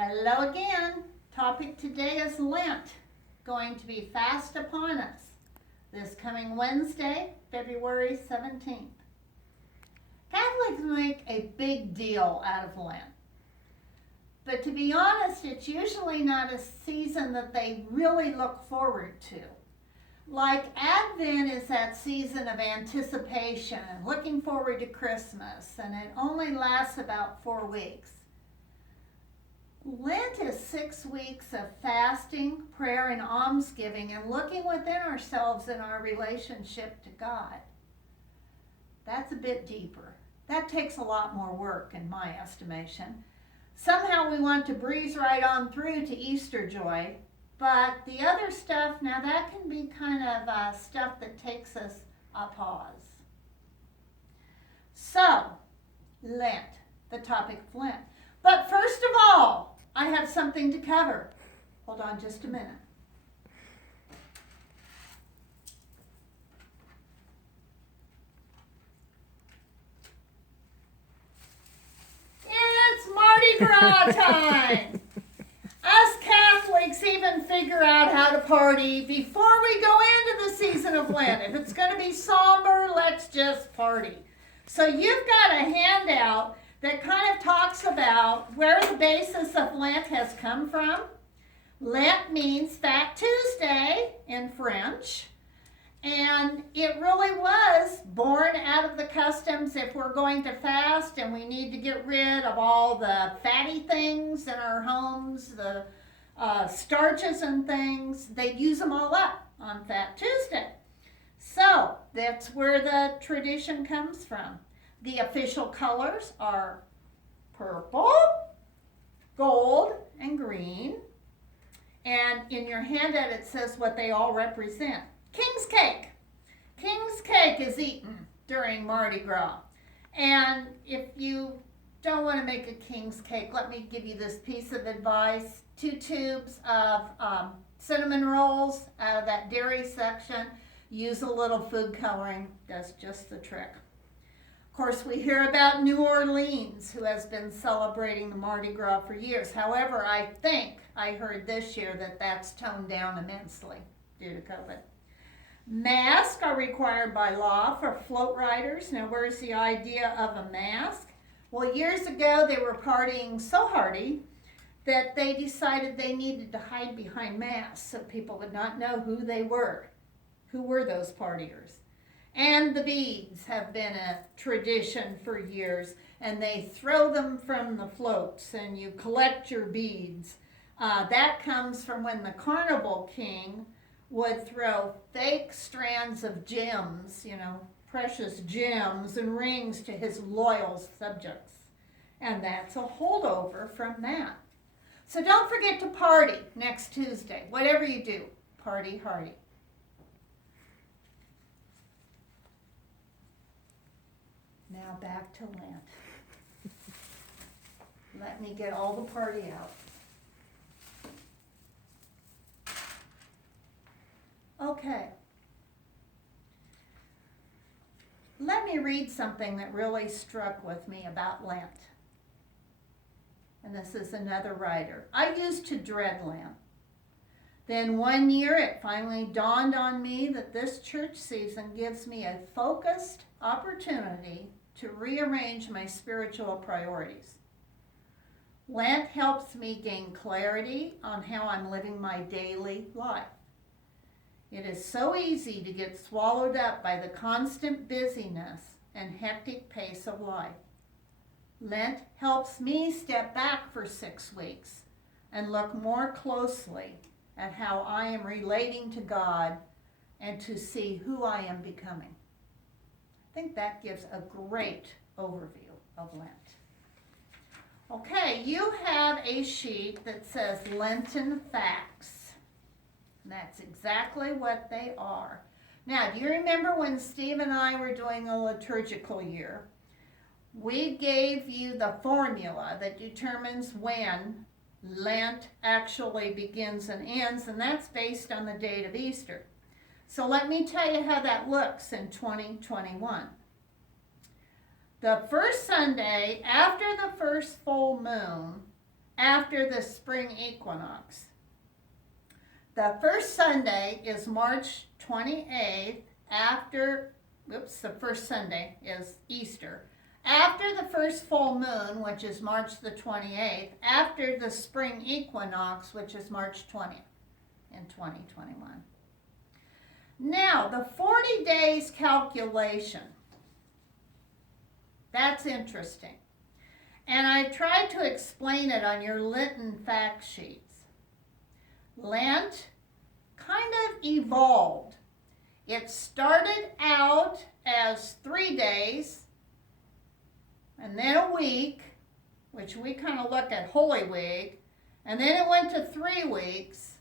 Hello again. Topic today is Lent, going to be fast upon us this coming Wednesday, February 17th. Catholics make a big deal out of Lent. But to be honest, it's usually not a season that they really look forward to. Like Advent is that season of anticipation and looking forward to Christmas, and it only lasts about 4 weeks. Lent is 6 weeks of fasting, prayer, and almsgiving, and looking within ourselves in our relationship to God. That's a bit deeper. That takes a lot more work, in my estimation. Somehow we want to breeze right on through to Easter joy, but the other stuff, now that can be kind of stuff that takes us a pause. So, Lent, the topic of Lent. But first of all, I have something to cover. Hold on just a minute. It's Mardi Gras time! Us Catholics even figure out how to party before we go into the season of Lent. If it's going to be somber, let's just party. So you've got a handout that kind of talks about where the basis of Lent has come from. Lent means Fat Tuesday in French, and it really was born out of the customs. If we're going to fast and we need to get rid of all the fatty things in our homes, the starches and things, they'd use them all up on Fat Tuesday. So that's where the tradition comes from. The official colors are purple, gold, and green. And in your handout it says what they all represent. King's cake. King's cake is eaten during Mardi Gras. And if you don't want to make a king's cake, let me give you this piece of advice. 2 tubes of cinnamon rolls out of that dairy section. Use a little food coloring. Does just the trick. Of course, we hear about New Orleans, who has been celebrating the Mardi Gras for years. However, I think I heard this year that that's toned down immensely due to COVID. Masks are required by law for float riders. Now, where's the idea of a mask? Well, years ago, they were partying so hardy that they decided they needed to hide behind masks so people would not know who they were. Who were those partiers? And the beads have been a tradition for years, and they throw them from the floats, and you collect your beads. That comes from when the carnival king would throw fake strands of gems, precious gems and rings to his loyal subjects. And that's a holdover from that. So don't forget to party next Tuesday. Whatever you do, party hardy. Now back to Lent. Let me get all the party out. Okay. Let me read something that really struck with me about Lent. And this is another writer. I used to dread Lent. Then one year it finally dawned on me that this church season gives me a focused opportunity to rearrange my spiritual priorities. Lent helps me gain clarity on how I'm living my daily life. It is so easy to get swallowed up by the constant busyness and hectic pace of life. Lent helps me step back for 6 weeks and look more closely at how I am relating to God and to see who I am becoming. I think that gives a great overview of Lent. Okay, you have a sheet that says Lenten Facts. And that's exactly what they are. Now, do you remember when Steve and I were doing a liturgical year? We gave you the formula that determines when Lent actually begins and ends, and that's based on the date of Easter. So let me tell you how that looks in 2021. The first Sunday after the first full moon after the spring equinox. The first Sunday is March 28th the first Sunday is Easter. After the first full moon, which is March the 28th, after the spring equinox, which is March 20th in 2021. Now, the 40 days calculation. That's interesting. And I tried to explain it on your Lenten fact sheets. Lent kind of evolved. It started out as 3 days, and then a week, which we kind of look at Holy Week, and then it went to 3 weeks,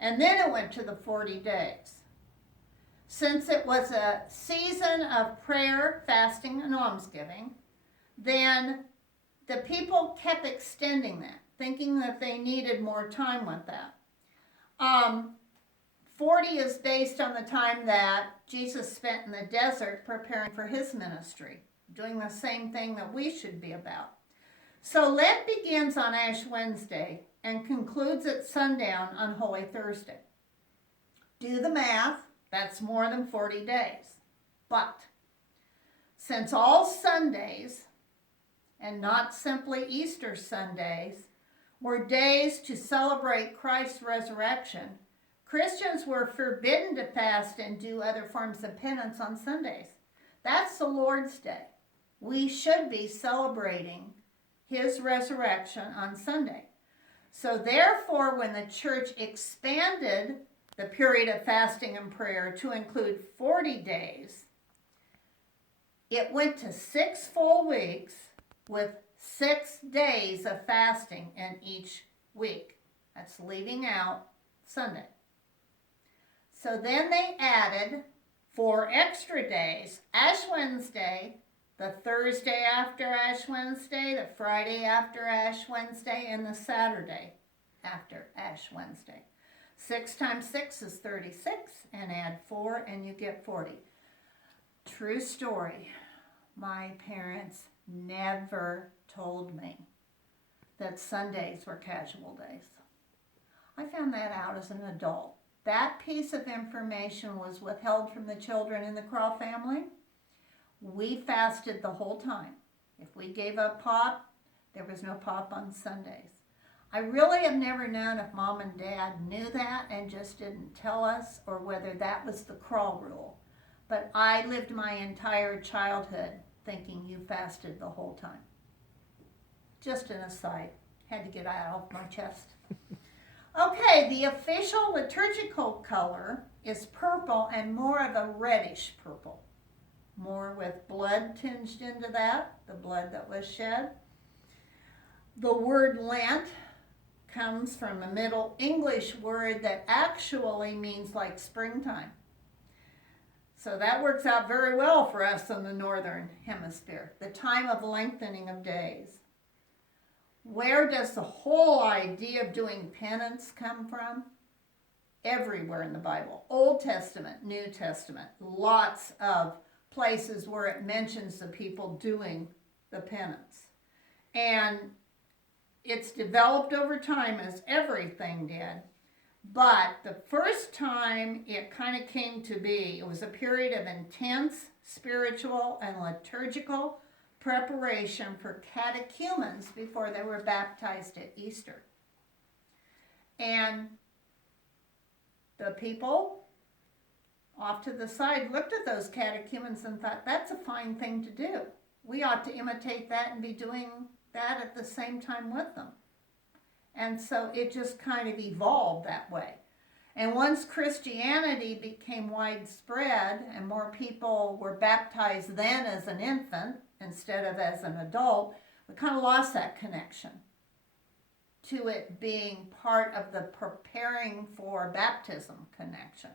and then it went to the 40 days. Since it was a season of prayer, fasting, and almsgiving, then the people kept extending that, thinking that they needed more time with that. 40 is based on the time that Jesus spent in the desert preparing for his ministry, doing the same thing that we should be about. So Lent begins on Ash Wednesday and concludes at sundown on Holy Thursday. Do the math, that's more than 40 days. But since all Sundays, and not simply Easter Sundays, were days to celebrate Christ's resurrection, Christians were forbidden to fast and do other forms of penance on Sundays. That's the Lord's Day. We should be celebrating his resurrection on Sunday. So therefore, when the church expanded the period of fasting and prayer to include 40 days, it went to 6 full weeks with 6 days of fasting in each week. That's leaving out Sunday. So then they added 4 extra days, Ash Wednesday, the Thursday after Ash Wednesday, the Friday after Ash Wednesday, and the Saturday after Ash Wednesday. 6 times 6 is 36, and add 4 and you get 40. True story. My parents never told me that Sundays were casual days. I found that out as an adult. That piece of information was withheld from the children in the Craw family. We fasted the whole time. If we gave up pop, there was no pop on Sundays. I really have never known if Mom and Dad knew that and just didn't tell us, or whether that was the Craw rule. But I lived my entire childhood thinking you fasted the whole time. Just an aside. Had to get that off my chest. Okay, the official liturgical color is purple, and more of a reddish purple. More with blood tinged into that, the blood that was shed. The word Lent comes from a Middle English word that actually means like springtime. So that works out very well for us in the Northern Hemisphere, the time of lengthening of days. Where does the whole idea of doing penance come from? Everywhere in the Bible. Old Testament, New Testament. Lots of places where it mentions the people doing the penance. And it's developed over time, as everything did. But the first time it kind of came to be, it was a period of intense spiritual and liturgical preparation for catechumens before they were baptized at Easter. And the people off to the side looked at those catechumens and thought, that's a fine thing to do. We ought to imitate that and be doing that at the same time with them. And so it just kind of evolved that way. And once Christianity became widespread and more people were baptized then as an infant instead of as an adult, we kind of lost that connection to it being part of the preparing for baptism connection.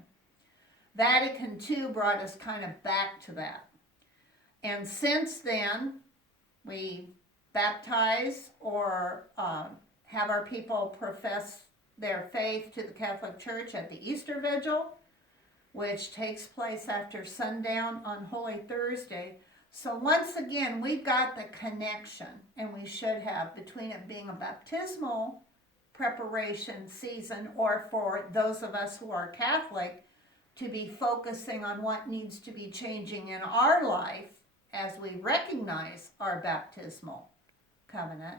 Vatican II brought us kind of back to that. And since then, we baptize or have our people profess their faith to the Catholic Church at the Easter Vigil, which takes place after sundown on Holy Thursday. So once again, we've got the connection, and we should have, between it being a baptismal preparation season, or for those of us who are Catholic, to be focusing on what needs to be changing in our life as we recognize our baptismal covenant,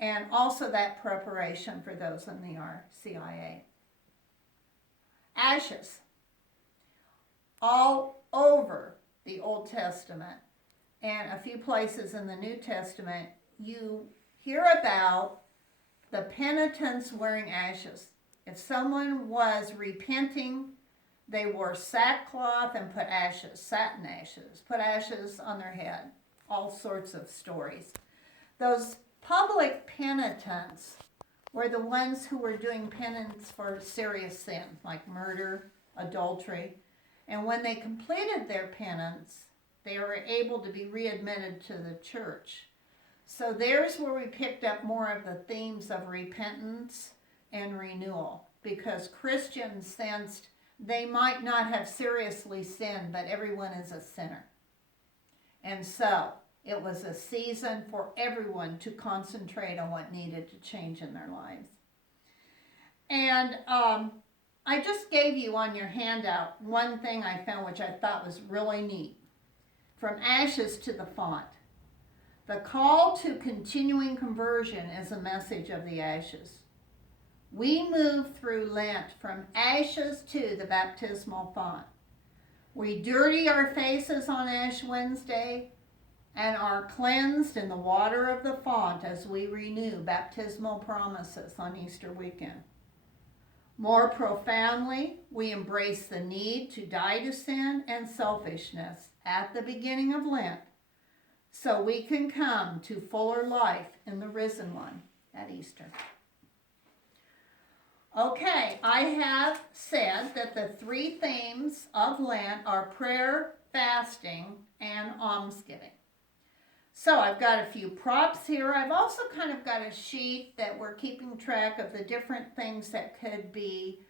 and also that preparation for those in the RCIA. Ashes. All over the Old Testament and a few places in the New Testament, you hear about the penitents wearing ashes. If someone was repenting, they wore sackcloth and put ashes, satin ashes, put ashes on their head. All sorts of stories. Those public penitents were the ones who were doing penance for serious sin, like murder, adultery. And when they completed their penance, they were able to be readmitted to the church. So there's where we picked up more of the themes of repentance and renewal, because Christians sensed they might not have seriously sinned, but everyone is a sinner. And so it was a season for everyone to concentrate on what needed to change in their lives. And I just gave you on your handout one thing I found which I thought was really neat. From ashes to the font. The call to continuing conversion is a message of the ashes. We move through Lent from ashes to the baptismal font. We dirty our faces on Ash Wednesday and are cleansed in the water of the font as we renew baptismal promises on Easter weekend. More profoundly, we embrace the need to die to sin and selfishness at the beginning of Lent, so we can come to fuller life in the risen one at Easter. Okay, I have said that the three themes of Lent are prayer, fasting, and almsgiving. So I've got a few props here. I've also kind of got a sheet that we're keeping track of the different things that could be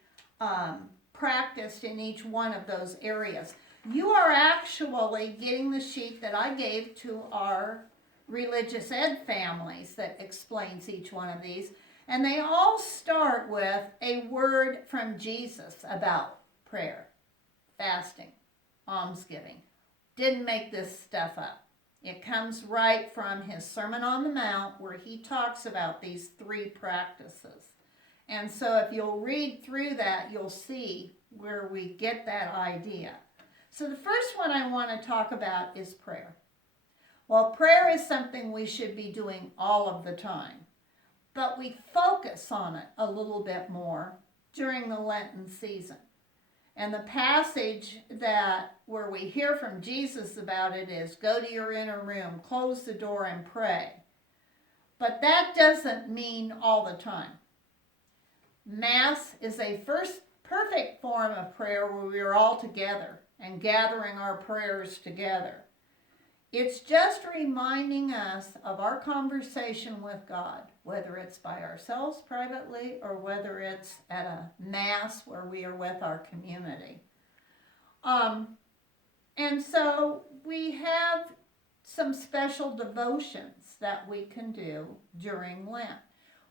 practiced in each one of those areas. You are actually getting the sheet that I gave to our religious ed families that explains each one of these. And they all start with a word from Jesus about prayer, fasting, almsgiving. Didn't make this stuff up. It comes right from his Sermon on the Mount, where he talks about these three practices. And so if you'll read through that, you'll see where we get that idea. So the first one I want to talk about is prayer. Well, prayer is something we should be doing all of the time, but we focus on it a little bit more during the Lenten season. And the passage where we hear from Jesus about it is, go to your inner room, close the door, and pray. But that doesn't mean all the time. Mass is a first perfect form of prayer where we are all together and gathering our prayers together. It's just reminding us of our conversation with God, whether it's by ourselves privately or whether it's at a Mass where we are with our community. And so we have some special devotions that we can do during Lent.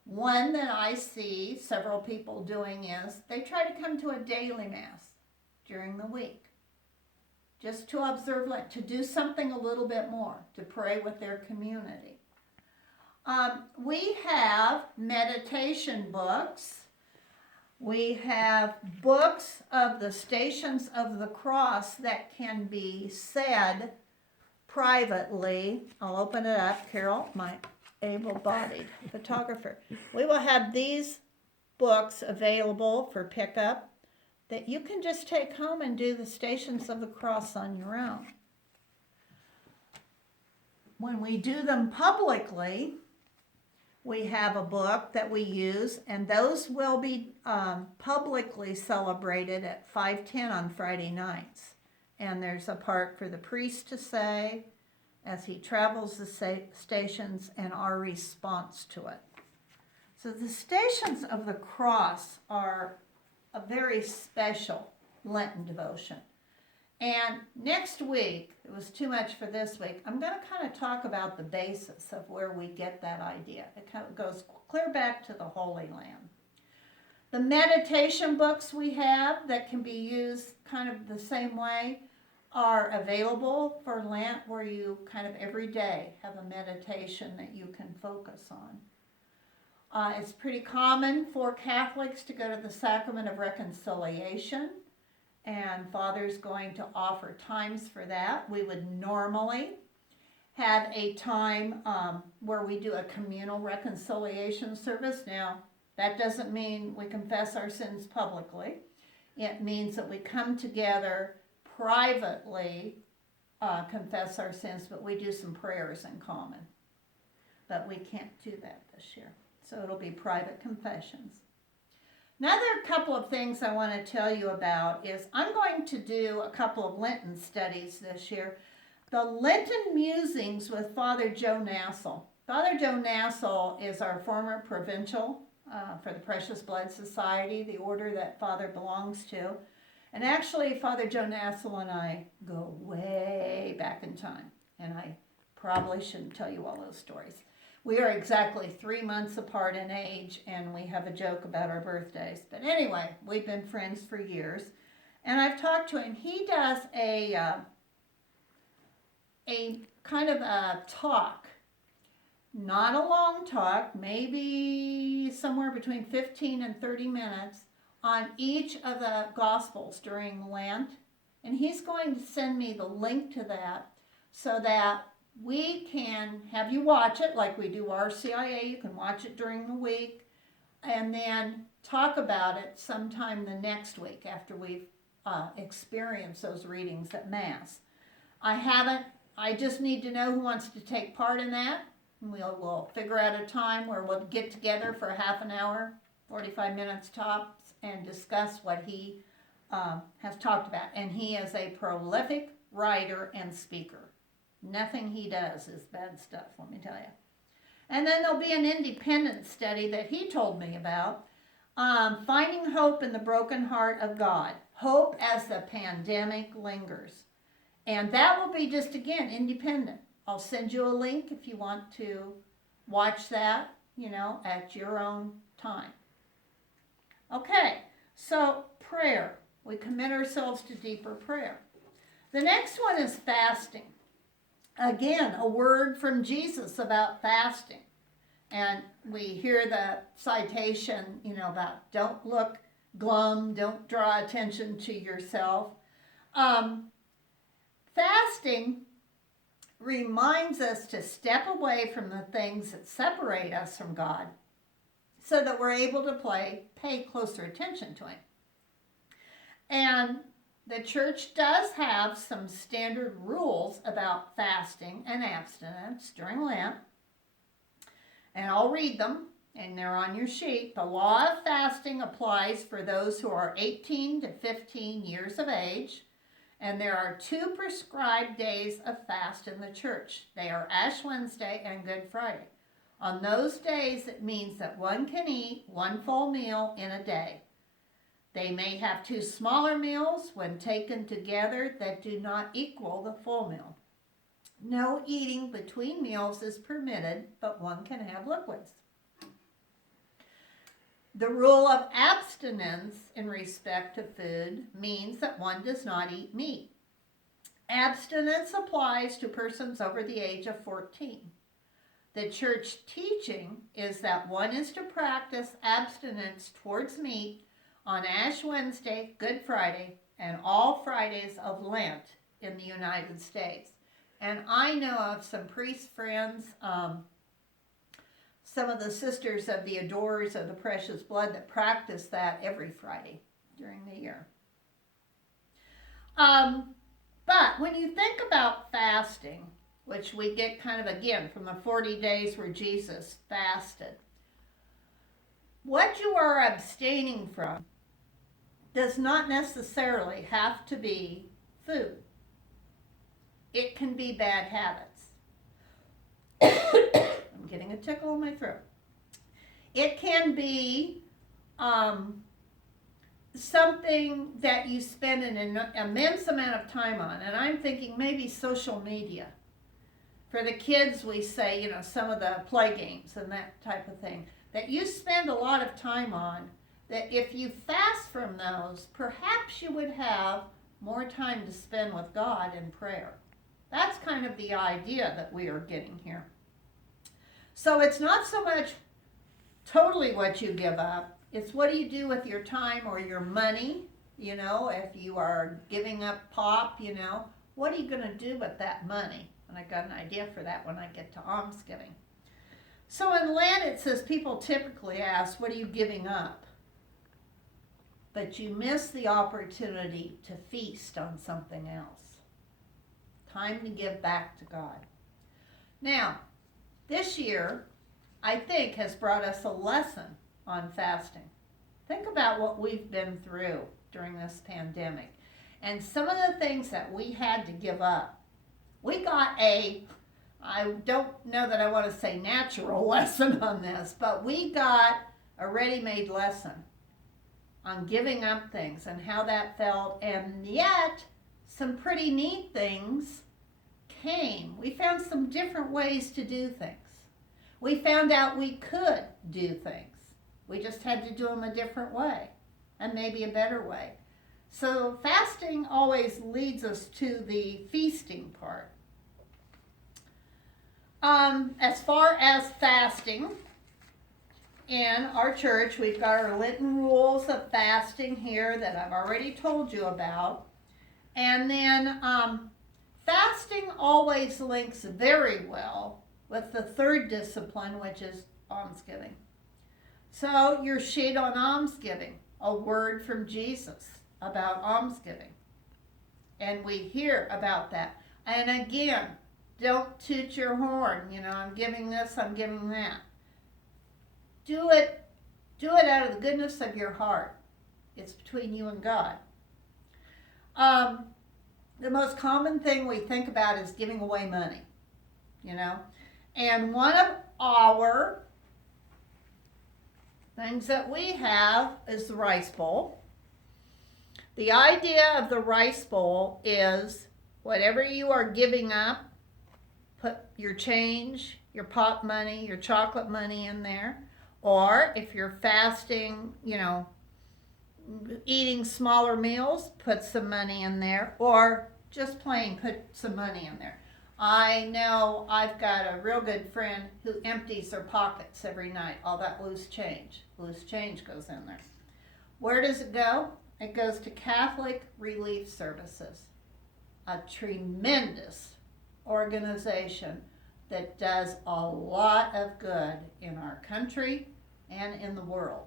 One that I see several people doing is they try to come to a daily Mass during the week, just to observe Lent, to do something a little bit more, to pray with their community. We have meditation books. We have books of the Stations of the Cross that can be said privately. I'll open it up. Carol, my able-bodied photographer. We will have these books available for pickup that you can just take home and do the Stations of the Cross on your own. When we do them publicly, we have a book that we use, and those will be publicly celebrated at 5:10 on Friday nights. And there's a part for the priest to say as he travels the stations and our response to it. So the Stations of the Cross are a very special Lenten devotion. And next week, it was too much for this week, I'm going to kind of talk about the basis of where we get that idea. It kind of goes clear back to the Holy Land. The meditation books we have that can be used kind of the same way are available for Lent, where you kind of every day have a meditation that you can focus on. It's pretty common for Catholics to go to the Sacrament of Reconciliation, and Father's going to offer times for that. We would normally have a time where we do a communal reconciliation service. Now, that doesn't mean we confess our sins publicly. It means that we come together privately, confess our sins, but we do some prayers in common. But we can't do that this year. So it'll be private confessions. Another couple of things I want to tell you about is I'm going to do a couple of Lenten studies this year. The Lenten Musings with Father Joe Nassel. Father Joe Nassel is our former provincial for the Precious Blood Society, the order that Father belongs to. And actually, Father Joe Nassel and I go way back in time. And I probably shouldn't tell you all those stories. We are exactly 3 months apart in age, and we have a joke about our birthdays. But anyway, we've been friends for years. And I've talked to him. He does a kind of a talk. Not a long talk, maybe somewhere between 15 and 30 minutes on each of the Gospels during Lent. And he's going to send me the link to that so that we can have you watch it like we do RCIA. You can watch it during the week and then talk about it sometime the next week after we've experienced those readings at Mass. I just need to know who wants to take part in that. We'll figure out a time where we'll get together for a half an hour, 45 minutes tops, and discuss what he has talked about. And he is a prolific writer and speaker. Nothing he does is bad stuff, let me tell you. And then there'll be an independent study that he told me about, Finding Hope in the Broken Heart of God. Hope as the pandemic lingers. And that will be just, again, independent. I'll send you a link if you want to watch that, at your own time. Okay, so prayer. We commit ourselves to deeper prayer. The next one is fasting. Again, a word from Jesus about fasting. And we hear the citation, about don't look glum, don't draw attention to yourself. Fasting reminds us to step away from the things that separate us from God so that we're able to pay closer attention to Him. And the church does have some standard rules about fasting and abstinence during Lent. And I'll read them, and they're on your sheet. The law of fasting applies for those who are 18 to 15 years of age. And there are 2 prescribed days of fast in the church. They are Ash Wednesday and Good Friday. On those days, it means that one can eat 1 full meal in a day. They may have 2 smaller meals when taken together that do not equal the full meal. No eating between meals is permitted, but one can have liquids. The rule of abstinence in respect to food means that one does not eat meat. Abstinence applies to persons over the age of 14. The church teaching is that one is to practice abstinence towards meat on Ash Wednesday, Good Friday, and all Fridays of Lent in the United States. And I know of some priest friends, some of the sisters of the Adorers of the Precious Blood that practice that every Friday during the year. But when you think about fasting, which we get kind of again from the 40 days where Jesus fasted, what you are abstaining from does not necessarily have to be food. It can be bad habits. I'm getting a tickle in my throat. It can be something that you spend an immense amount of time on, and I'm thinking maybe social media. For the kids, we say, some of the play games and that type of thing that you spend a lot of time on, that if you fast from those, perhaps you would have more time to spend with God in prayer. That's kind of the idea that we are getting here. So it's not so much totally what you give up, it's what do you do with your time or your money. If you are giving up pop, what are you going to do with that money? And I got an idea for that when I get to almsgiving. So in Lent, it says people typically ask, what are you giving up? But you miss the opportunity to feast on something else. Time to give back to God. Now, this year, I think, has brought us a lesson on fasting. Think about what we've been through during this pandemic and some of the things that we had to give up. We got I don't know that I want to say natural lesson on this, but we got a ready-made lesson on giving up things and how that felt, and yet some pretty neat things came. We found some different ways to do things. We found out we could do things. We just had to do them a different way, and maybe a better way. So fasting always leads us to the feasting part. As far as fasting, in our church, we've got our Lenten rules of fasting here that I've already told you about. And then fasting always links very well with the third discipline, which is almsgiving. So your sheet on almsgiving, a word from Jesus about almsgiving. And we hear about that. And again, don't toot your horn, I'm giving this, I'm giving that. Do it out of the goodness of your heart. It's between you and God. The most common thing we think about is giving away money, And one of our things that we have is the rice bowl. The idea of the rice bowl is whatever you are giving up, put your change, your pot money, your chocolate money in there. Or if you're fasting, eating smaller meals, put some money in there. Or just plain put some money in there. I know I've got a real good friend who empties their pockets every night. All that loose change goes in there. Where does it go? It goes to Catholic Relief Services, a tremendous organization that does a lot of good in our country and in the world.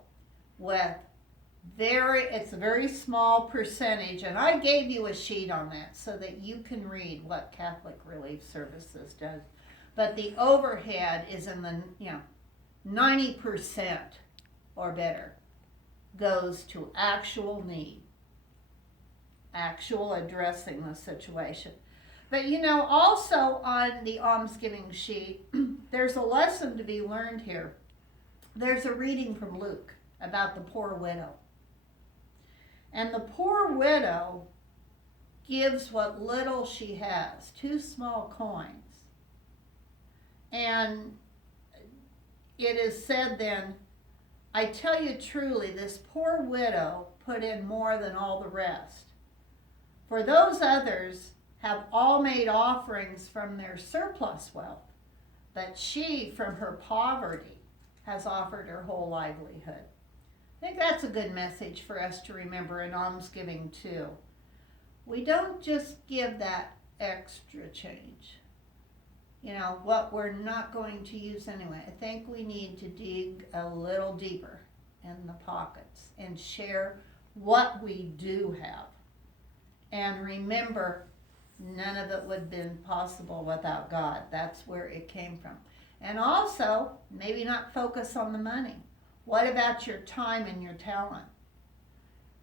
It's a very small percentage, and I gave you a sheet on that so that you can read what Catholic Relief Services does. But the overhead is in the 90% or better goes to actual need, actual addressing the situation. But also on the almsgiving sheet, there's a lesson to be learned here. There's a reading from Luke about the poor widow. And the poor widow gives what little she has, 2 small coins. And it is said then, I tell you truly, this poor widow put in more than all the rest. For those others have all made offerings from their surplus wealth, but she, from her poverty, has offered her whole livelihood. I think that's a good message for us to remember in almsgiving too. We don't just give that extra change, what we're not going to use anyway. I think we need to dig a little deeper in the pockets and share what we do have. And remember, none of it would have been possible without God. That's where it came from. And also, maybe not focus on the money. What about your time and your talent?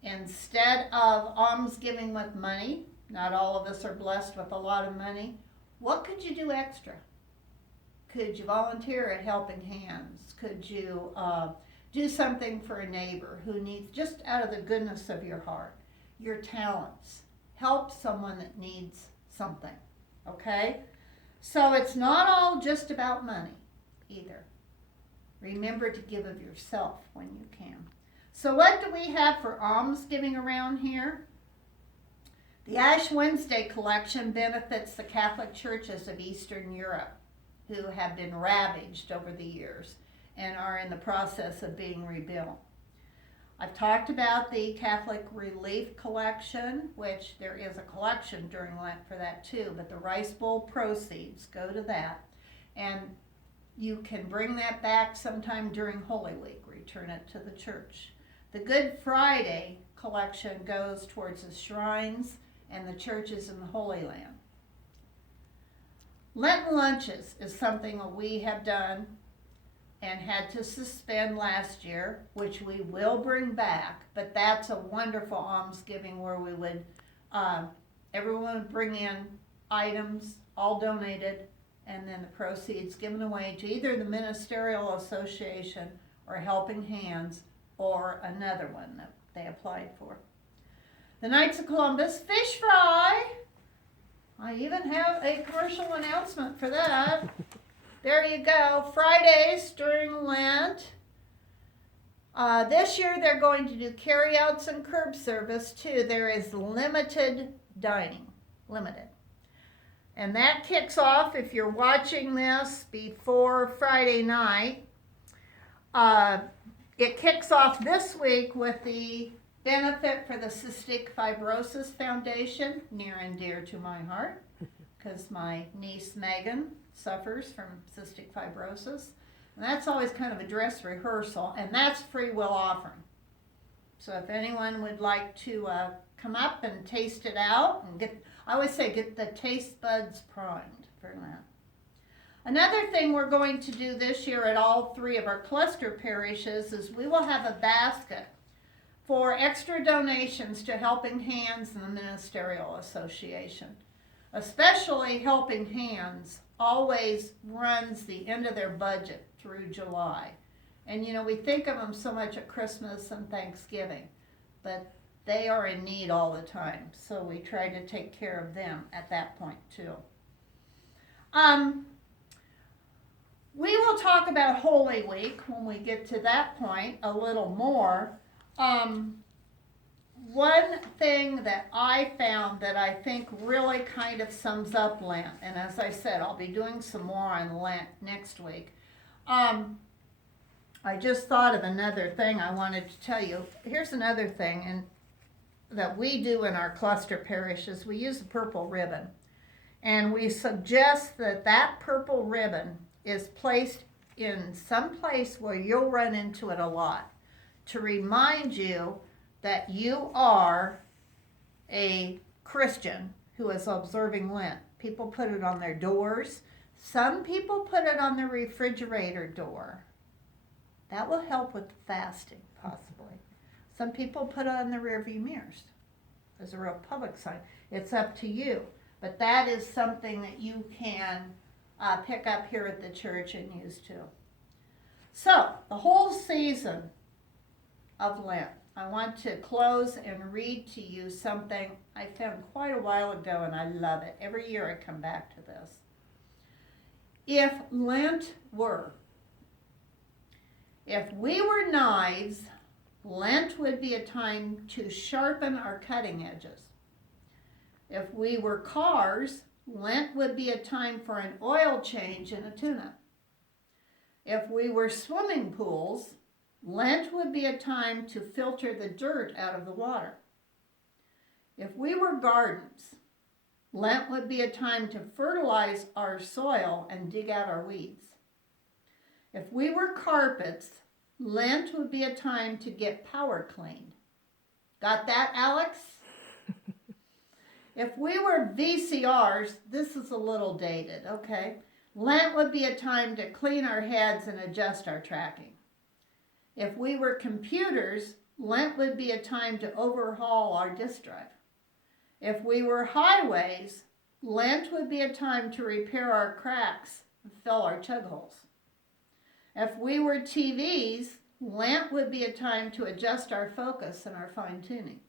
Instead of almsgiving with money, not all of us are blessed with a lot of money, what could you do extra? Could you volunteer at Helping Hands? Could you Do something for a neighbor who needs, just out of the goodness of your heart, your talents. Help someone that needs something, okay? So it's not all just about money either. Remember to give of yourself when you can. So what do we have for almsgiving around here? The Ash Wednesday collection benefits the Catholic churches of Eastern Europe who have been ravaged over the years and are in the process of being rebuilt. I've talked about the Catholic Relief Collection, which there is a collection during Lent for that too, but the Rice Bowl proceeds go to that. And you can bring that back sometime during Holy Week, return it to the church. The Good Friday collection goes towards the shrines and the churches in the Holy Land. Lenten lunches is something that we have done and had to suspend last year, which we will bring back, but that's a wonderful almsgiving where we would, everyone would bring in items, all donated, and then the proceeds given away to either the Ministerial Association or Helping Hands or another one that they applied for. The Knights of Columbus Fish Fry. I even have a commercial announcement for that. There you go. Fridays during Lent. This year they're going to do carryouts and curb service too. There is limited dining. Limited. And that kicks off, if you're watching this before Friday night, it kicks off this week with the benefit for the Cystic Fibrosis Foundation, near and dear to my heart, because my niece Megan suffers from cystic fibrosis. And that's always kind of a dress rehearsal, and that's free will offering. So if anyone would like to come up and taste it out, and get, I always say get the taste buds primed for that. Another thing we're going to do this year at all three of our cluster parishes is we will have a basket for extra donations to Helping Hands and the Ministerial Association. Especially Helping Hands always runs the end of their budget through July. And you know, we think of them so much at Christmas and Thanksgiving, but they are in need all the time. So we try to take care of them at that point too. We will talk about Holy Week when we get to that point a little more. One thing that I found that I think really kind of sums up Lent, and as I said, I'll be doing some more on Lent next week. I just thought of another thing I wanted to tell you. Here's another thing and that we do in our cluster parishes. We use a purple ribbon, and we suggest that that purple ribbon is placed in some place where you'll run into it a lot to remind you that you are a Christian who is observing Lent. People put it on their doors. Some people put it on the refrigerator door. That will help with the fasting, possibly. Some people put it on the rearview mirrors as a real public sign. It's up to you. But that is something that you can pick up here at the church and use too. So, the whole season of Lent, I want to close and read to you something I found quite a while ago, and I love it. Every year I come back to this. If we were knives, Lent would be a time to sharpen our cutting edges. If we were cars, Lent would be a time for an oil change and a tune-up. If we were swimming pools, Lent would be a time to filter the dirt out of the water. If we were gardens, Lent would be a time to fertilize our soil and dig out our weeds. If we were carpets, Lent would be a time to get power cleaned. Got that, Alex? If we were VCRs, this is a little dated, okay? Lent would be a time to clean our heads and adjust our tracking. If we were computers, Lent would be a time to overhaul our disk drive. If we were highways, Lent would be a time to repair our cracks and fill our chug holes. If we were TVs, Lent would be a time to adjust our focus and our fine tuning.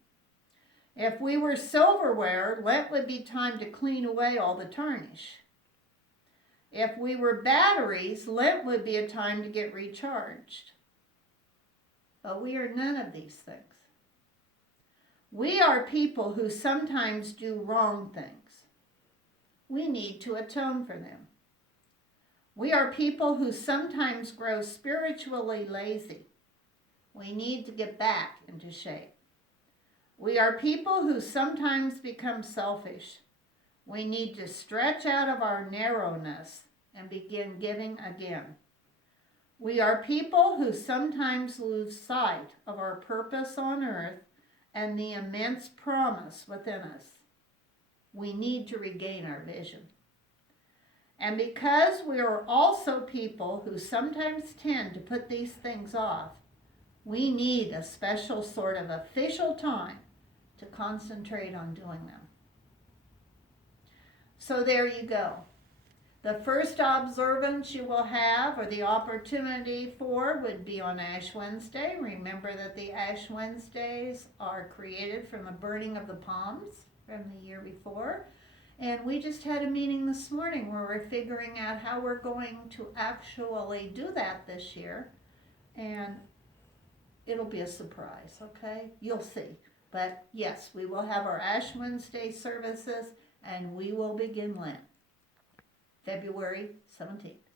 If we were silverware, Lent would be time to clean away all the tarnish. If we were batteries, Lent would be a time to get recharged. But we are none of these things. We are people who sometimes do wrong things. We need to atone for them. We are people who sometimes grow spiritually lazy. We need to get back into shape. We are people who sometimes become selfish. We need to stretch out of our narrowness and begin giving again. We are people who sometimes lose sight of our purpose on earth and the immense promise within us. We need to regain our vision. And because we are also people who sometimes tend to put these things off, we need a special sort of official time to concentrate on doing them. So there you go. The first observance you will have, or the opportunity for, would be on Ash Wednesday. Remember that the Ash Wednesdays are created from the burning of the palms from the year before. And we just had a meeting this morning where we're figuring out how we're going to actually do that this year. And it'll be a surprise, okay? You'll see. But yes, we will have our Ash Wednesday services and we will begin Lent, February 17th.